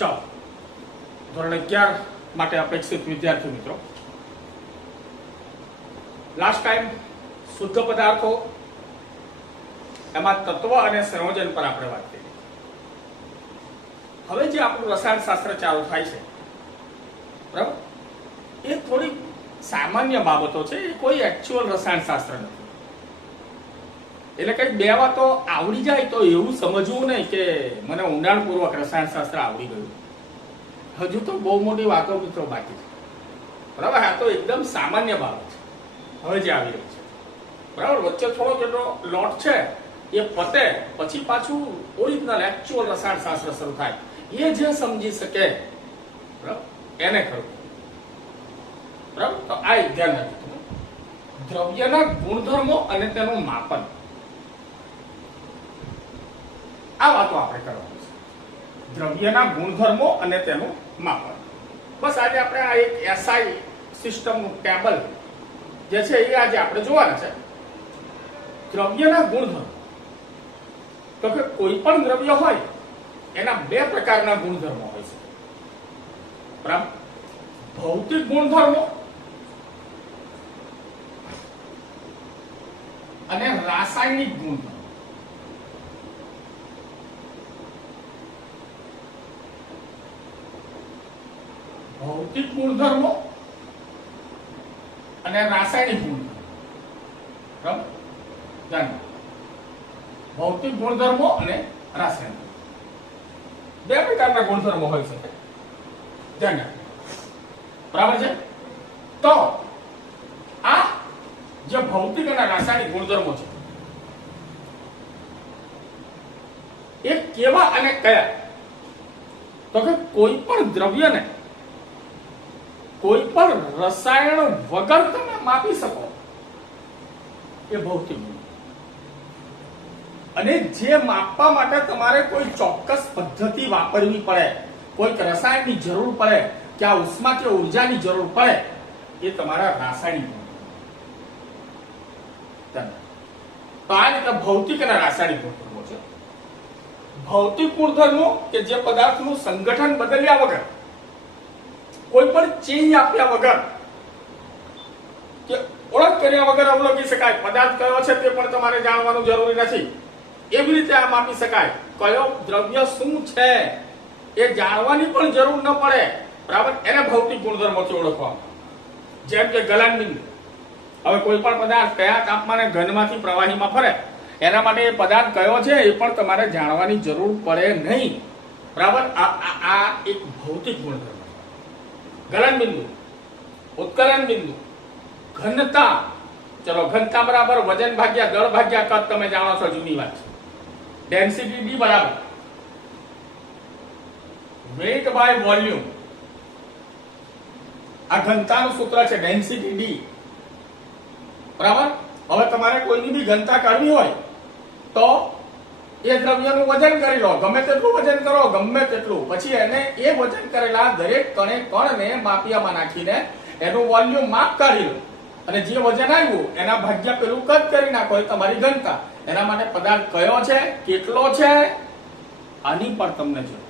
ચાલો, ધોરણ 11 માટે અપેક્ષિત વિદ્યાર્થી મિત્રો, લાસ્ટ ટાઈમ શુદ્ધ પદાર્થો એમાં તત્વ અને સંયોજન પર આપણે વાત કરી. હવે જે આપણું રસાયણશાસ્ત્ર ચાલુ થાય છે, બરાબર, એ થોડી સામાન્ય બાબતો છે, એ કોઈ એકચ્યુઅલ રસાયણશાસ્ત્ર નથી. એટલે કઈ બે વાતો આવડી જાય તો એવું સમજવું નહીં કે મને ઊંડાણપૂર્વક રસાયણશાસ્ત્ર આવડી ગયું. હજુ તો બહુ મોટી વાતો મિત્રો બાકી છે, બરાબર. આ તો એકદમ સામાન્ય બાબત છે હવે જે આવી રહી છે, બરાબર. વચ્ચે થોડો જેટલો લોટ છે એ પતે પછી પાછું ઓરિજિનલ એકચ્યુઅલ રસાયણશાસ્ત્ર શરૂ થાય. એ જે સમજી શકે, બરાબર, એને ખરું, બરાબર. તો આ ધ્યાન રાખજો. દ્રવ્યના ગુણધર્મો અને તેનું માપન, આ વાતો આપણે કરવાની છે. દ્રવ્યના ગુણધર્મો અને તેનું માપન. બસ આજે આપણે આ એક એસઆઈ સિસ્ટમનું ટેબલ જે છે એ આજે આપણે જોવાના છે. દ્રવ્યના ગુણધર્મો, તો કે કોઈ પણ દ્રવ્ય હોય એના બે પ્રકારના ગુણધર્મો હોય છે, બરાબર. ભૌતિક ગુણધર્મો અને રાસાયણિક ગુણધર્મો. ભૌતિક ગુણધર્મો અને રાસાયણિક ગુણધર્મો, બરાબર. ધ્યાન, ભૌતિક ગુણધર્મો અને રાસાયણિક બે પ્રકારના ગુણધર્મો હોય છે, ધ્યાન, બરાબર છે. તો આ જે ભૌતિક અને રાસાયણિક ગુણધર્મો છે એ કેવા અને કયા? તો કે કોઈ પણ દ્રવ્યને કોઈ પણ રસાયણ વગર તમે માપી શકો એ ભૌતિક ગુણ. અને જે માપવા માટે તમારે કોઈ ચોક્કસ પદ્ધતિ વાપરવી પડે, કોઈક રસાયણની જરૂર પડે કે આ ઉષ્મા કે ઉર્જાની જરૂર પડે, એ તમારા રાસાયણિક ગુણ. તો આ રીતે ભૌતિક અને રાસાયણિક ગુણધર્મો છે. ભૌતિક ગુણધર્મો કે જે પદાર્થનું સંગઠન બદલ્યા વગર, કોઈ પણ ચેન્જ આપ્યા વગર કે ઓળખ કર્યા વગર અવલોકી શકાય. પદાર્થ કયો છે તે પણ તમારે જાણવાનું જરૂરી નથી. એવી રીતે આ માપી શકાય. કયો દ્રવ્ય શું છે એ જાણવાની પણ જરૂર ન પડે, બરાબર. એને ભૌતિક ગુણધર્મોથી ઓળખવામાં. જેમ કે ગલનબિંદુ. હવે કોઈ પણ પદાર્થ કયા તાપમાને ઘનમાંથી પ્રવાહીમાં ફરે એના માટે એ પદાર્થ કયો છે એ પણ તમારે જાણવાની જરૂર પડે નહીં, બરાબર. આ એક ભૌતિક ગુણધર્મ. ગલનબિંદુ, ઉત્કલન બિંદુ, ઘનતા. ચલો, ઘનતા બરાબર વજન ભાગ્યા દળ ભાગ્યા કદ, તમે જાણો છો, જૂની વાત છે. ડેન્સિટી D બરાબર વેઇટ બાય વોલ્યુમ. આ ઘનતાનું સૂત્ર છે, ડેન્સિટી D, બરાબર. હવે તમારે કોઈની બી ઘનતા કાઢવી હોય તો એ દ્રવ્યનું વજન કરી લો, ગમે તેટલું વજન કરો, ગમે તેટલું, પછી એને એ વજન કરેલા દરેક કણે કણને માપિયામાં નાખીને એનું વોલ્યુમ માપ કાઢી લો, અને જે વજન આવ્યું એના ભાગ્યા પેલું કદ કરી નાખો, એ તમારી ઘનતા. એના માટે પદાર્થ કયો છે, કેટલો છે, આની પર તમને જરૂર,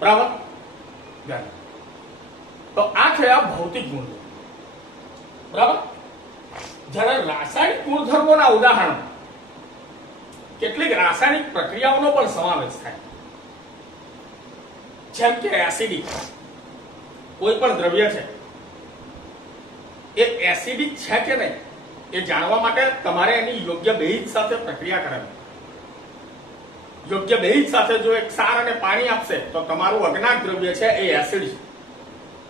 બરાબર. તો આ છે આ ભૌતિક ગુણધર્મો, બરાબર. જ્યારે રાસાયણિક ગુણધર્મોના ઉદાહરણો, કેટલીક રાસાયણિક પ્રક્રિયાઓનો પણ સમાવેશ થાય. જેમ કે એસિડિક. કોઈ પણ દ્રવ્ય છે એ એસિડિક છે કે નહીં એ જાણવા માટે તમારે એની યોગ્ય બેઝ સાથે પ્રક્રિયા કરવી. યોગ્ય બેઝ સાથે જો એક ક્ષાર અને પાણી આપશે તો તમારું અજ્ઞાત દ્રવ્ય છે એ એસિડ છે.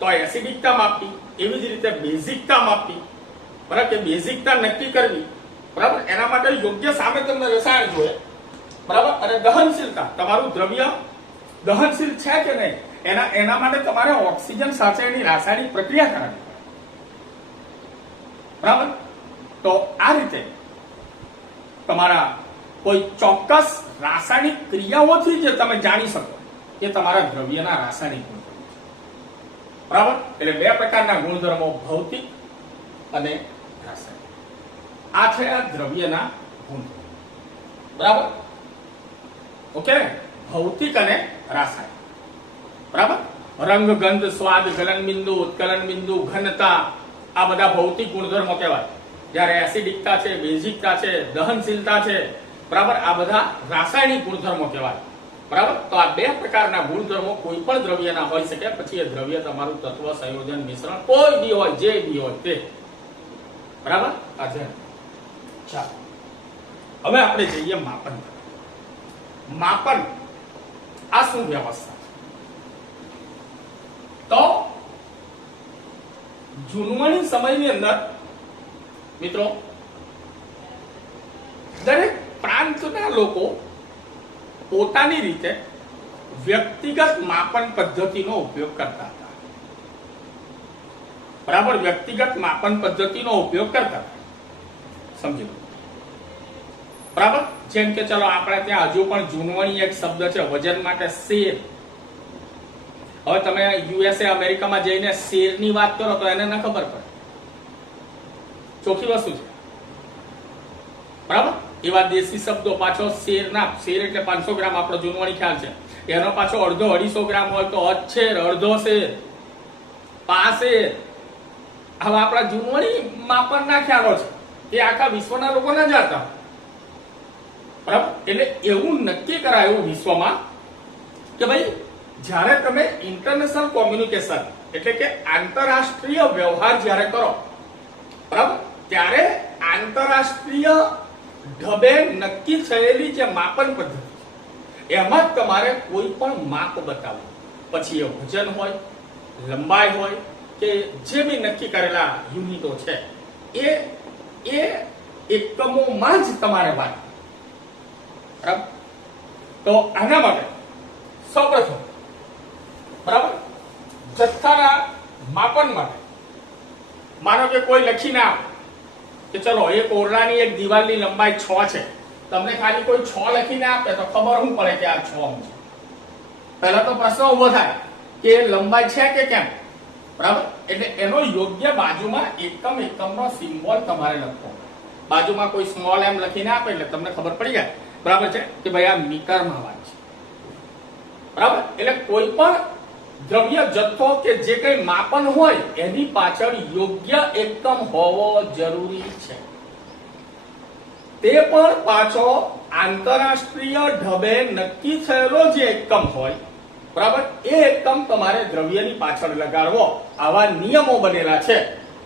તો એસિડિકતા માપવી, એવી જ રીતે બેઝિકતા માપવી, બરાબર, કે બેઝિકતા નક્કી કરવી, બરાબર. એના માટે યોગ્ય સામે તમને રસાયણ જોઈએ, બરાબર. અને દહનશીલતા, તમારું દ્રવ્ય દહનશીલ છે કે નહીં એના માટે તમારે ઓક્સિજન સાથે એની રાસાયણિક પ્રક્રિયા કરાવી, બરાબર. તો આ રીતે તમારા કોઈ ચોક્કસ રાસાયણિક ક્રિયાઓથી જે તમે જાણી શકો એ તમારા દ્રવ્યના રાસાયણિક ગુણધર્મો, બરાબર. એટલે બે પ્રકારના ગુણધર્મો, ભૌતિક અને રાસાયણિક. આ છે આ દ્રવ્યના ગુણધર્મો, બરાબર. ઓકે. ભૌતિક અને રાસાયણિક. બરાબર? રંગ, ગંધ, સ્વાદ, ગલન બિંદુ, ઉત્કલન બિંદુ, ઘનતા, આ બધા ભૌતિક ગુણધર્મો કહેવાય. જ્યારે એસિડિકતા છે, બેઝિકતા છે, દહનશીલતા છે, બરાબર, આ બધા રાસાયણિક ગુણધર્મો કહેવાય. બરાબર? તો આ બે પ્રકારના ગુણધર્મો કોઈ પણ દ્રવ્યના હોઈ શકે. પછી એ દ્રવ્ય તમારું તત્વ, સંયોજન, મિશ્રણ કોઈ બી હોય, જે બી હોય તે. બરાબર? આ છે. ચાલો હવે આપણે જઈએ માપન. માપન આ શું વ્યવસ્થા છે? તો જૂનવાણી સમયની અંદર મિત્રો દરેક પ્રાંતના લોકો પોતાની રીતે વ્યક્તિગત માપન પદ્ધતિનો ઉપયોગ કરતા હતા. બરાબર? વ્યક્તિગત માપન પદ્ધતિનો ઉપયોગ કરતા હતા. સમજી લો. બરાબર? જેમ કે ચલો આપણે ત્યાં હજુ પણ જૂનવાણી એક શબ્દ છે વજન માટે, શેર. હવે તમે યુએસએ, અમેરિકામાં જઈને શેરની વાત કરો તો એને ન ખબર પડે. ચોખ્ખી વસ્તુ છે. બરાબર? એવા દેશી શબ્દો પાછો શેરના, શેર એટલે 500 ગ્રામ આપણો જૂનવાણી ખ્યાલ છે. એનો પાછો અડધો 250 ગ્રામ હોય તો અચ્છેર, અડધો શેર, પાસેર. હવે આપણા જૂનવાણી માપનના ખ્યાલો છે એ આખા વિશ્વના લોકો ન જાણતા. બરાબર? એટલે એવું નક્કી કરાયું વિશ્વમાં કે ભાઈ જ્યારે તમે ઇન્ટરનેશનલ કોમ્યુનિકેશન એટલે કે આંતરરાષ્ટ્રીય વ્યવહાર જ્યારે કરો, બરાબર, ત્યારે આંતરરાષ્ટ્રીય ઢબે નક્કી થયેલી જે માપન પદ્ધતિ એમાં તમારે કોઈ પણ માપ બતાવવું. પછી એ વજન હોય, લંબાઈ હોય કે જે બી નક્કી કરેલા યુનિટો છે એ એકમોમાં જ તમારે વાત. બરાબર? તો આના માટે સૌપ્રથમ, બરાબર, જથ્થાના માપન માટે માનો કે કોઈ લખીને આપે કે ચલો એક ઓરડાની એક દિવાલની લંબાઈ 6 છે. તમને ખાલી કોઈ 6 લખીને આપે તો ખબર શું પડે કે આ 6 છે? પહેલા તો પ્રશ્ન ઉભો થાય કે લંબાઈ છે કે કેમ. બરાબર? એટલે એનો યોગ્ય બાજુમાં એકમનો સિમ્બોલ તમારે લખવો. બાજુમાં કોઈ સ્મોલ એમ લખીને આપે એટલે તમને ખબર પડી જાય, બરાબર છે, કે ભાઈ આ મીટરમાં વાત છે. બરાબર? એટલે કોઈ પણ દ્રવ્ય જથ્થો કે જે કઈ માપન હોય એની પાછળ યોગ્ય એકમ હોવો જરૂરી છે. તે પણ પાછો આંતરરાષ્ટ્રીય ઢબે નક્કી થયેલો જે એકમ હોય, બરાબર, એ એકમ તમારે દ્રવ્યની પાછળ લગાડવો. આવા નિયમો બનેલા છે.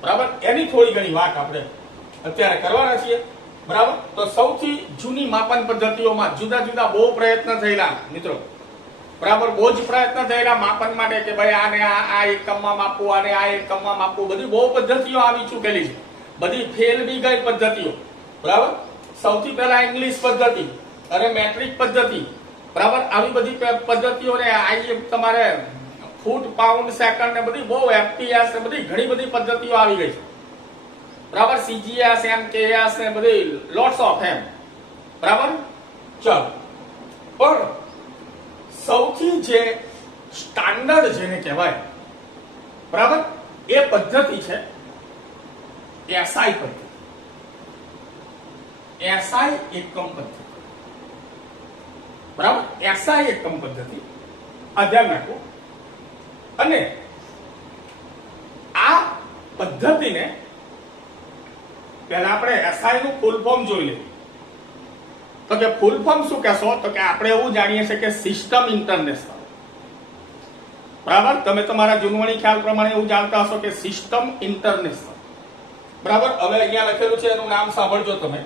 બરાબર? એની થોડી ઘણી વાત આપણે અત્યારે કરવાના છીએ. બરાબર? તો સૌથી જૂની માપન પદ્ધતિઓમાં જુદા જુદા બહુ પ્રયત્ન થયેલા મિત્રો. બરાબર? બહુ જ પ્રયત્ન થયેલા માપન માટે કે ભાઈ આને આ એકમમાં માપવું, આને આ એકમમાં માપવું. બધી બહુ પદ્ધતિઓ આવી ચૂકેલી છે. બધી ફેલ બી ગઈ પદ્ધતિઓ. બરાબર? સૌથી પહેલા ઇંગ્લિશ પદ્ધતિ અને મેટ્રિક પદ્ધતિ. બરાબર? આવી બધી પદ્ધતિઓને આ તમારે ફૂટ, પાઉન્ડ, સેકન્ડ ને બધી બહુ એફપીએસ ને બધી ઘણી બધી પદ્ધતિઓ આવી ગઈ છે. બરાબર? સીજીએસ, એમકેએસ ને બધી લોટ્સ ઓફ એમ. બરાબર? ચલો, પણ સૌથી જે સ્ટાન્ડર્ડ જેને કહેવાય, બરાબર, એ પદ્ધતિ છે એસઆઈ પદ્ધતિ. એસઆઈ એકમ પદ્ધતિ. બરાબર? એસઆઈ એકમ પદ્ધતિ આ ધ્યાન રાખો. અને આ પદ્ધતિને પહેલા આપણે એસઆઈ નું ફૂલ ફોર્મ જોઈ લઈએ. તો કે ફૂલ ફોર્મ શું કહેશો? તો કે આપણે એવું જાણીએ છીએ કે સિસ્ટમ ઇન્ટરનેશનલ. બરાબર? તમે તમારા જૂનવાણી ખ્યાલ પ્રમાણે એવું જાણતા હશો કે સિસ્ટમ ઇન્ટરનેશનલ. બરાબર? હવે અહીંયા લખેલું છે એનું નામ સાંભળજો તમે.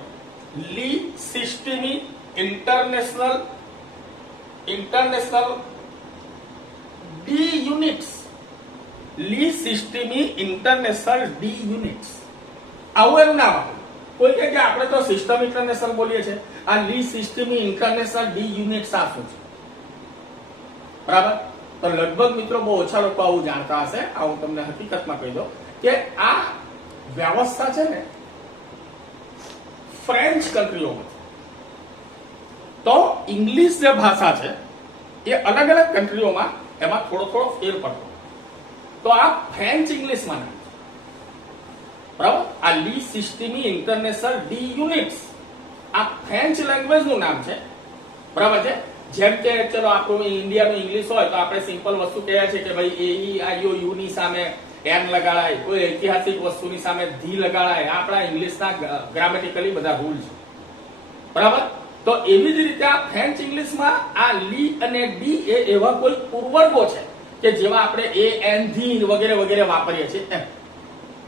લી સિસ્ટમી ઇન્ટરનેશનલ ડી યુનિટ્સ. લી સિસ્ટમી ઇન્ટરનેશનલ ડી યુનિટ્સ. આવું એનું નામ આપો. કોઈ કહે કે આપણે તો સિસ્ટમ ઇન્ટરનેશનલ બોલીએ છીએ, આ લી સિસ્ટમી ઇન્ટરનેશનલ ડી યુનિટ્સ આ શું છે? બરાબર? તો લગભગ મિત્રો બહુ ઓછા લોકો આવું જાણતા હશે. આ હું તમને હકીકતમાં કહી દઉં કે આ વ્યવસ્થા છે ને ફ્રેન્ચ કન્ટ્રીઓમાં. તો ઇંગ્લિશ જે ભાષા છે એ અલગ અલગ કન્ટ્રીઓમાં એમાં થોડો ફેર પડતો. તો આ ફ્રેન્ચ ઇંગ્લિશમાં નામ છે. બરાબર? આ લી સિસ્ટમી ઇન્ટરનેશનલ ડી યુનિટ્સ આ ફ્રેન્ચ લેંગ્વેજ નું નામ છે. બરાબર છે? જેમ કે ચલો આપણું ઇન્ડિયાનું ઇંગ્લિશ હોય તો આપણે સિમ્પલ વસ્તુ કહીએ છીએ કે ભાઈ એ ઈ આઈ ઓ યુ ની સામે એન લગાડાય, કોઈ ઐતિહાસિક વસ્તુની સામે ધી લગાડાય. આપણા ઇંગ્લિશના ગ્રામેટિકલી બધા રૂલ છે, બરાબર. તો એવી જ રીતે આ ફ્રેન્ચ ઇંગ્લિશમાં આ લી અને ડી એ એવા કોઈ પૂર્વર્ગો છે કે જેમાં આપણે એ એન ધી વગેરે વગેરે વાપરીએ છીએ એમ,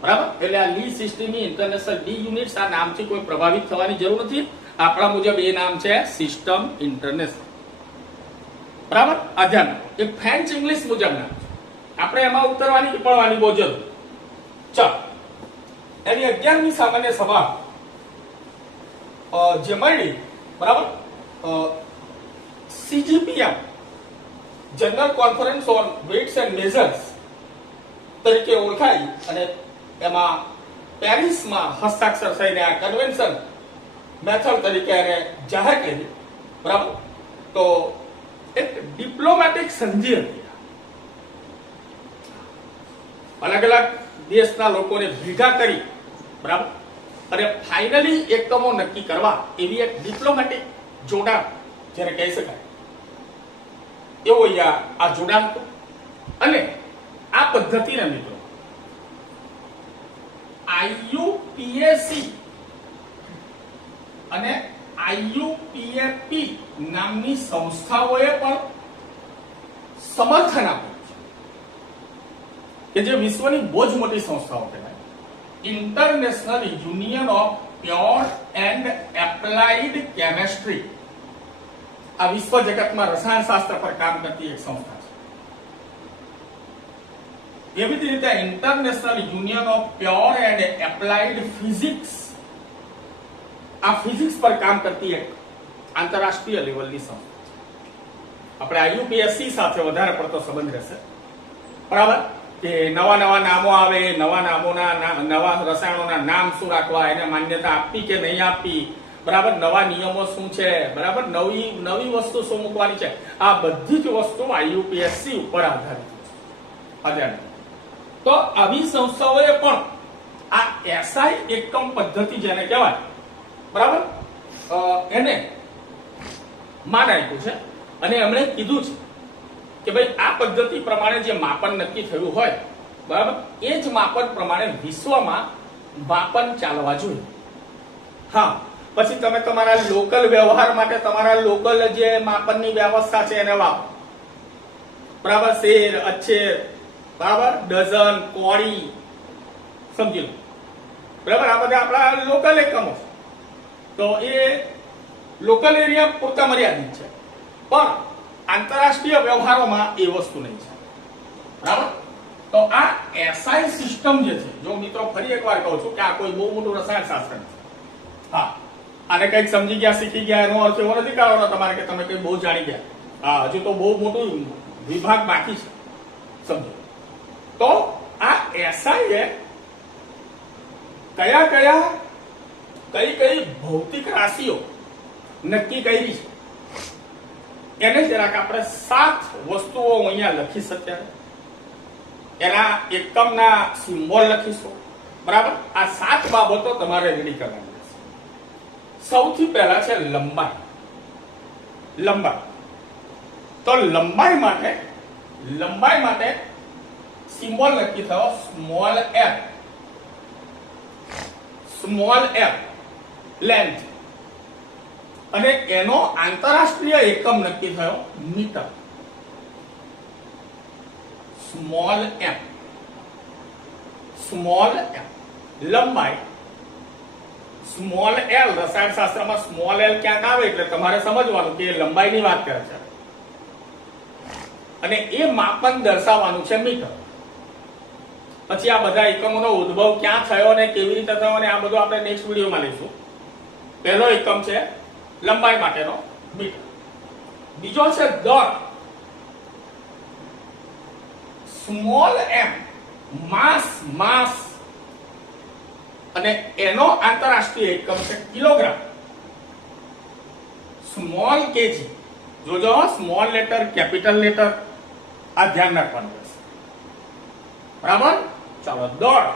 બરાબર. એટલે આ લી સિસ્ટમ ઇન્ટરનેશનલ ડી યુનિટ્સ આ નામથી કોઈ પ્રભાવિત થવાની જરૂર નથી. આપણા મુજબ એ નામ છે સિસ્ટમ ઇન્ટરનેશનલ, બરાબર. આ ધ્યાન એ ફ્રેન્ચ ઇંગ્લિશ મુજબ નામ છે. આપણે એમાં ઉતરવાની કે પડવાની બહુ જરૂર. ચાલો, એની 11મી સામાન્ય સભા જે મળી, બરાબર, CGPM general conference on waits and measures તરીકે ઓળખાઈ અને એમાં પેરિસમાં હસ્તાક્ષર થઈને આ કન્વેન્શન મેથડ તરીકે એને જાહેર કરી, બરાબર. તો એક ડિપ્લોમેટિક સંધિ હતી. અલગ અલગ દેશના લોકોને ભેગા કરી, બરાબર, અને ફાઇનલી એકમો નક્કી કરવા એવી એક ડિપ્લોમેટિક જોડાણ જેને કહી શકાય એવો અહીંયા આ જોડાણ હતું. અને આ પદ્ધતિને મિત્રો IUPAC અને IUPAP નામની સંસ્થાઓએ પણ સમર્થન આપ્યું છે, કે જે વિશ્વની બહુ જ મોટી સંસ્થાઓ કહેવાય. International union of pure and applied chemistry આ વિશ્વ જગતમાં રસાયણશાસ્ત્ર પર કામ કરતી એક સંસ્થા છે. એવી જ રીતે international union of pure and applied physics આ ફિઝિક્સ પર કામ કરતી એક આંતરરાષ્ટ્રીય લેવલની સંસ્થા છે. આપણે IUPAC સાથે વધારે પડતો સંબંધ રહેશે, બરાબર. કે નવા નવા નામો આવે, નવા નામોના નવા રસાયણોના નામ શું રાખવા, એને માન્યતા આપવી કે નહીં આપવી, બરાબર. નવા નિયમો શું છે, બરાબર. નવી વસ્તુ શું મૂકવાની છે, આ બધી જ વસ્તુ IUPAC ઉપર આધારિત છે. તો આવી સંસ્થાઓએ પણ આ SI એકમ પદ્ધતિ જેને કહેવાય, બરાબર, એને માન આપ્યું છે. અને એમણે કીધું છે કે ભાઈ આ પદ્ધતિ પ્રમાણે જે માપન નક્કી થયું હોય, બરાબર, એ જ માપન પ્રમાણે વિશ્વમાં માપન ચાલવા જોઈએ. હા, પછી તમે તમારા લોકલ વ્યવહાર માટે તમારા લોકલ જે માપનની વ્યવસ્થા છે એને વાપરો, બરાબર. શેર, અચ્છેર, બરાબર, ડઝન, કોડી, સમજી લો, બરાબર. આ બધા આપણા લોકલ એકમો છે. તો એ લોકલ એરિયા પૂરતા મર્યાદિત છે, પણ આંતરરાષ્ટ્રીય વ્યવહારોમાં એ વસ્તુ નહીં છે, બરાબર. તો આ SI સિસ્ટમ જે છે, જો મિત્રો ફરી એકવાર કહું છું કે આ કોઈ બહુ મોટું રસાયણશાસ્ત્ર નથી. હા, આને કંઈક સમજી ગયા, શીખી ગયા એનો અર્થ એવો નથી કરવાનો તમારે કે તમે કંઈ બહુ જાણી ગયા. હા, હજુ તો બહુ મોટું વિભાગ બાકી છે, સમજો. તો આ SI એ કઈ ભૌતિક રાશિઓ નક્કી કરી છે એને જરાક આપણે 7 વસ્તુઓ અહીંયા લખી શકીએ. એના એકમના સિમ્બોલ લખીશું, બરાબર. આ 7 બાબતો તમારે રેડી કરવાની રહેશે. સૌથી પહેલા છે લંબાઈ. તો લંબાઈ માટે સિમ્બોલ નક્કી થયો સ્મોલ l, લેન્થ. અને એનો આંતરરાષ્ટ્રીય એકમ નક્કી થયો મીટર. સ્મોલ m લંબાઈ. સ્મોલ l રસાયણશાસ્ત્રમાં સ્મોલ l ક્યાંક આવે એટલે તમારે સમજવાનું કે લંબાઈની વાત કરે છે અને એ માપન દર્શાવવાનું છે મીટર. પછી આ બધા એકમોનો ઉદ્ભવ ક્યાં થયો અને કેવી રીતે થયો અને આ બધું આપણે નેક્સ્ટ વિડીયોમાં લઈશું. પહેલો એકમ છે લંબાઈ માટેનો મીટર. બીજો છે દર. સ્મોલ m માસ અને એનો આંતરરાષ્ટ્રીય એકમ છે કિલોગ્રામ. Small KG. જોજો, સ્મોલ લેટર, કેપિટલ લેટર, આ ધ્યાન રાખવાનું રહેશે, બરાબર. ચાલો, દળ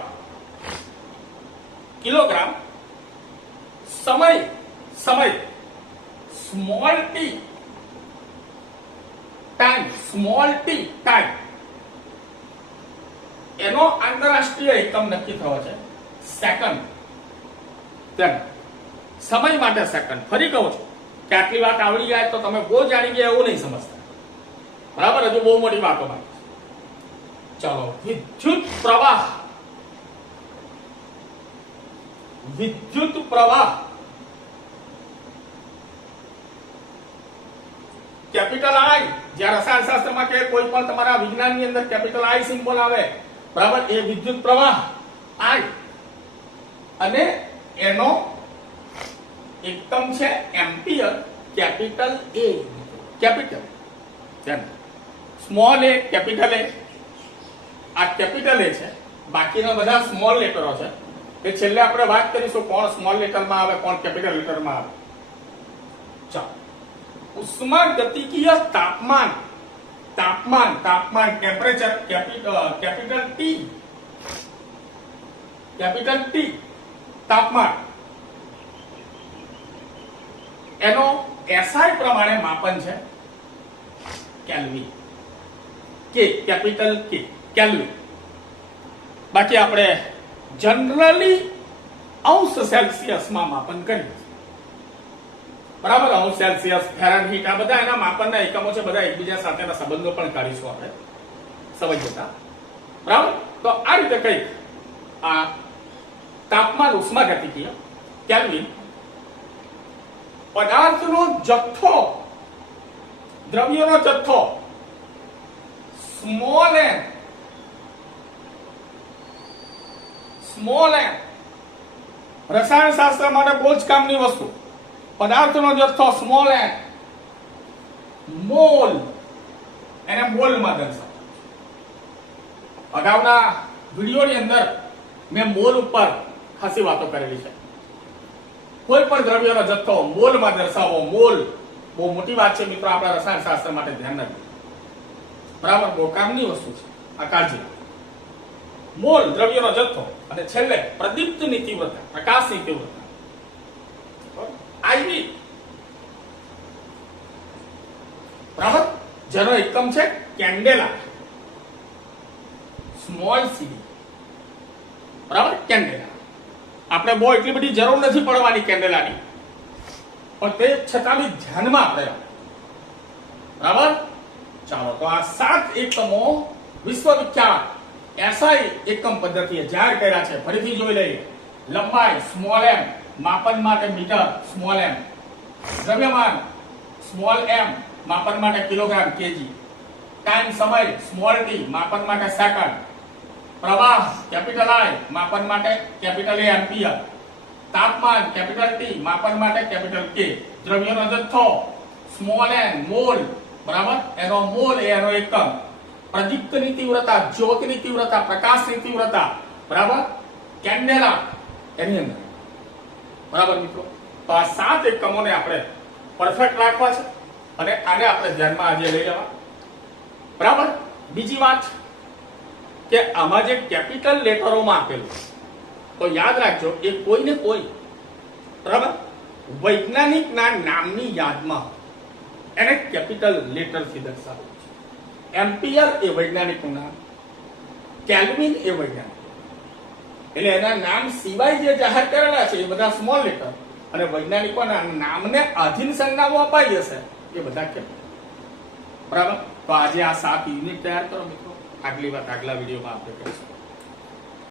કિલોગ્રામ. સમય small T time, small T time, એનો આંતરરાષ્ટ્રીય એકમ નક્કી થયો છે સેકન્ડ. તેમ સમય માટે સેકન્ડ. ફરી કહું છું કે આટલી વાત આવડી જાય તો તમે બહુ જાણી ગયા એવું નહીં સમજતા, બરાબર? હજુ બહુ મોટી વાતો બાકી. ચલો, વિદ્યુત પ્રવાહ. વિદ્યુત પ્રવાહ કેપિટલ આઈ, જ્યાં રસાયણશાસ્ત્રમાં કે કોઈ પણ તમારા વિજ્ઞાનની અંદર કેપિટલ આઈ સિમ્બોલ આવે, બરાબર, એ વિદ્યુત પ્રવાહ આઈ, અને એનો એકમ છે એમ્પિયર, કેપિટલ એ. કેપિટલ સ્મોલ એ, કેપિટલ એ. આ કેપિટલ એ છે, બાકીના બધા સ્મોલ લેટરો છે. એ છેલ્લે આપણે વાત કરીશું કોણ સ્મોલ લેટરમાં આવે, કોણ કેપિટલ લેટરમાં આવે. ચાલો, ઉષ્માગતિકીય તાપમાન. તાપમાન temperature, capital T. Capital T તાપમાન, એનો એસઆઈ પ્રમાણે માપન છે કેલ્વિન. કે કેપિટલ કે કેલ્વિન. બાકી આપણે જનરલી અંશ સેલ્સિયસમાં માપન કરીએ, બરાબર? અંશ સેલ્સિયસ, ફેરનહીટ, આ બધા એના માપનના એકમો છે. બધા એકબીજા સાથેના સંબંધો પણ કાઢીશું આપણે સમય જતા, બરાબર? તો આ રીતે કઈ આ તાપમાન, ઉષ્માગતિકીય, કેલ્વિન, પદાર્થનો જથ્થો, દ્રવ્યનો જથ્થો સ્મોલ એન. સ્મોલ એન રસાયણશાસ્ત્ર માટે બહુ જ કામની વસ્તુ. પદાર્થનો જથ્થો સ્મોલ એન, મોલ, એને મોલમાં દર્શાવો. અગાઉના વિડીયોની અંદર મેં મોલ ઉપર ખાસી વાતો કરેલી છે. કોઈ પણ દ્રવ્યનો જથ્થો મોલમાં દર્શાવો. મોલ બહુ મોટી વાત છે મિત્રો, આપણા રસાયણશાસ્ત્ર માટે ધ્યાન રાખજો, બરાબર? બહુ કામની વસ્તુ છે આ, કાળજી. મોલ દ્રવ્યનો જથ્થો, અને છેલ્લે પ્રદીપ્તની તીવ્રતા, પ્રકાશની તીવ્રતા, આઈવી, બરાબર? જેનો એકમ છે કેન્ડેલા, સ્મોલ સીડી, બરાબર? કેન્ડેલા. આપણે બહુ એટલી બધી જરૂર નથી પડવાની કેન્ડેલાની, પણ તે છતાં બી ધ્યાનમાં આપણે, બરાબર? ચાલો, તો આ 7 એકમો વિશ્વવિખ્યાત એસઆઈ એકમ પદ્ધતિએ જાહેર કર્યા છે. ફરીથી જોઈ લઈએ. લંબાઈ સ્મોલ એમ, માપન માટે મીટર સ્મોલ એમ. દ્રવ્યમાન સ્મોલ એમ, માપન માટે કિલોગ્રામ કેજી. ટાઈમ, સમય સ્મોલ ટી, માપન માટે સેકન્ડ. પ્રવાહ કેપિટલ આઈ, માપન માટે કેપિટલ એ, એમ્પિયર. તાપમાન કેપિટલ ટી, માપન માટે કેપિટલ કે. દ્રવ્યનો જથ્થો સ્મોલ એન, મોલ, બરાબર? એનો મોલ એ એનો એકમ. પ્રદીપ્તની તીવ્રતા, જ્યોતની તીવ્રતા, પ્રકાશની તીવ્રતા, બરાબર? કેન્ડેલા એની અંદર, બરાબર મિત્રો? તો આ 7 એકમોને આપણે પરફેક્ટ રાખવા છે, અને આને આપણે ધ્યાનમાં આજે લઈ લેવા, બરાબર? બીજી વાત કે આમાં જે કેપિટલ લેટરોમાં આપેલું, તો યાદ રાખજો, એ કોઈ ને કોઈ, બરાબર, વૈજ્ઞાનિકના નામની યાદમાં એને કેપિટલ લેટરથી દર્શાવે છે. એમ્પિયર એ વૈજ્ઞાનિકનું નામ, કેલ્વિન એ વૈજ્ઞાનિક, એટલે એના નામ સિવાય જે જાહેર કરેલા છે એ બધા સ્મોલ લેટર, અને વૈજ્ઞાનિકોના નામને આધીન સંજ્ઞાઓ અપાઈ હશે એ બધા કેપિટલ, બરાબર? તો આજે આ 7 યુનિટ તૈયાર કરો મિત્રો. આગલી વાત આગલા વિડીયોમાં આપણે કરીશું.